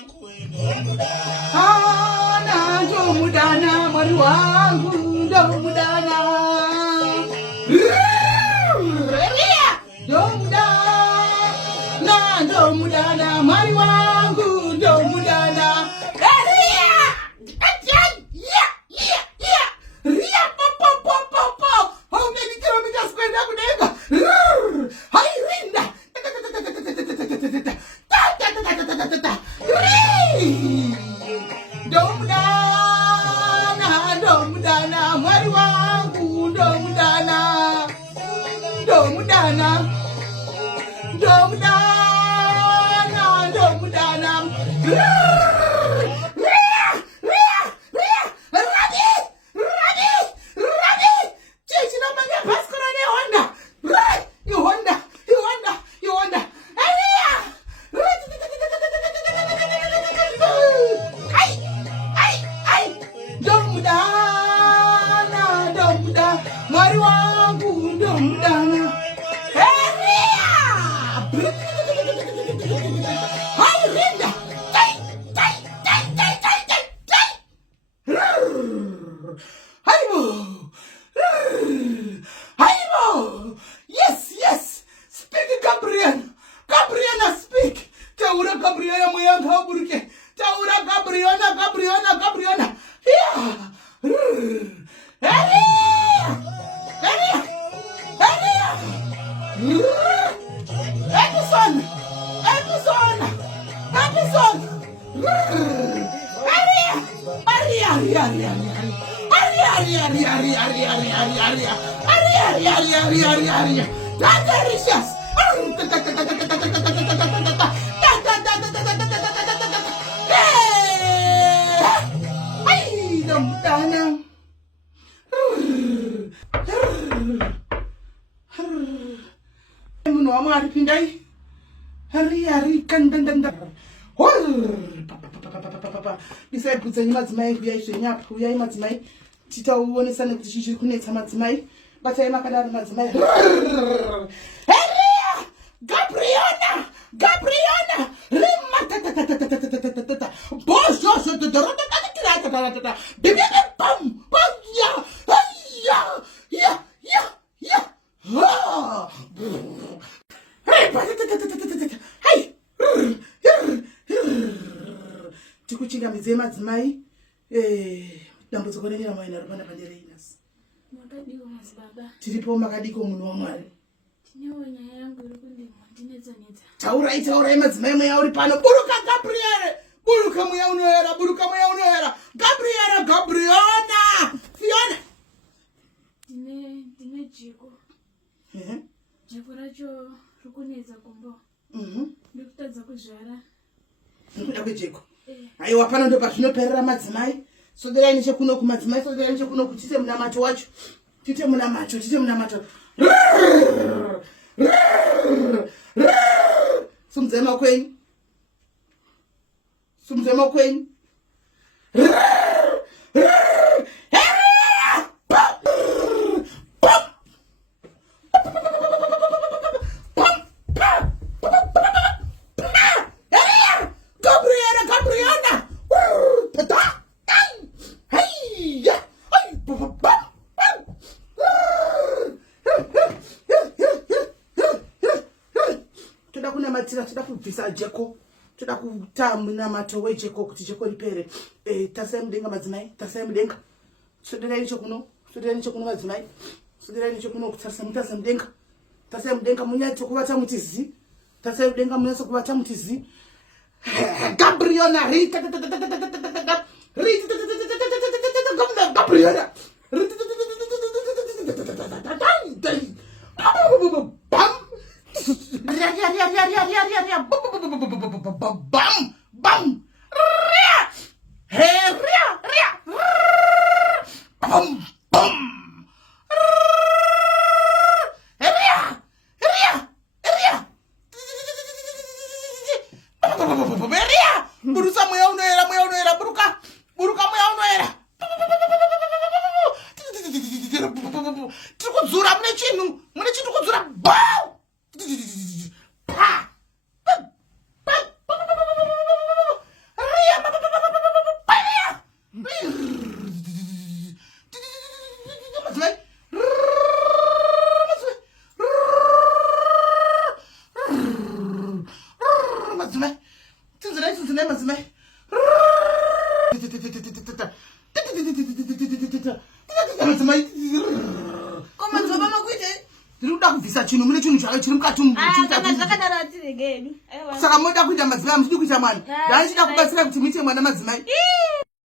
Ana Jomudana Mariwangu Jomudana Jomudana Mariwangu Jomudana how many kilometers kwenda kudenga hairinda Domudana Mariwangu Domudana Yes. Speak, Gabriela, speak. Taura Gabriela Moyanga Burke. Taura Gabriela. Bisai kutsanya madzimai kuyaizvenya uyai madzimai titauonesana kuti chichiri kunetsa madzimai batai makadaro madzimai Elia Gabriona rimatatatatatatata bozo dodorotatatatata bibi pam tikuchingamidze madzimai dambudziko renyera mwaina ripanda pandereinasi makadiko mazibaba tiripo makadiko munhu waMwari tinewo nyaya yangu iri kundimo ndinetsa taurai madzimai mweya uri pano buruka Gabriele buruka mweya unoera Gabriona Fiona ndine jiko jiko racho rikunetsa kumbo ndikutadza kuzvara ndikuda kwejeko aiwa pano ndo pazvinoperera madzimai soderai nechekuno kumadzimai soderai nechekuno kutite munamato wacho tite munamato sumudzai makwenyu toda kubvisa jeko toda kutamuna mato wejeko kuti jeko ripere tasai mudenga madzimai tasai mudenga soderai nechekuno madzimai soderai nechekuno kutarisa mutasa mudenga tasai mudenga munyatso kuvata mutizi tasai mudenga munyatso kuvata mutizi Gabriona Gabriona bam burusa mweya unoera buruka mweya unoera tiri kudzura mune chinhu kudzura kubvisa chinhu mune chinhu chiri mukati kana zvakadaro atiregedu saka moda kuita madzimai hamudi kuita mwana. Ndaichida kubatsira kuti muite mwana madzimai.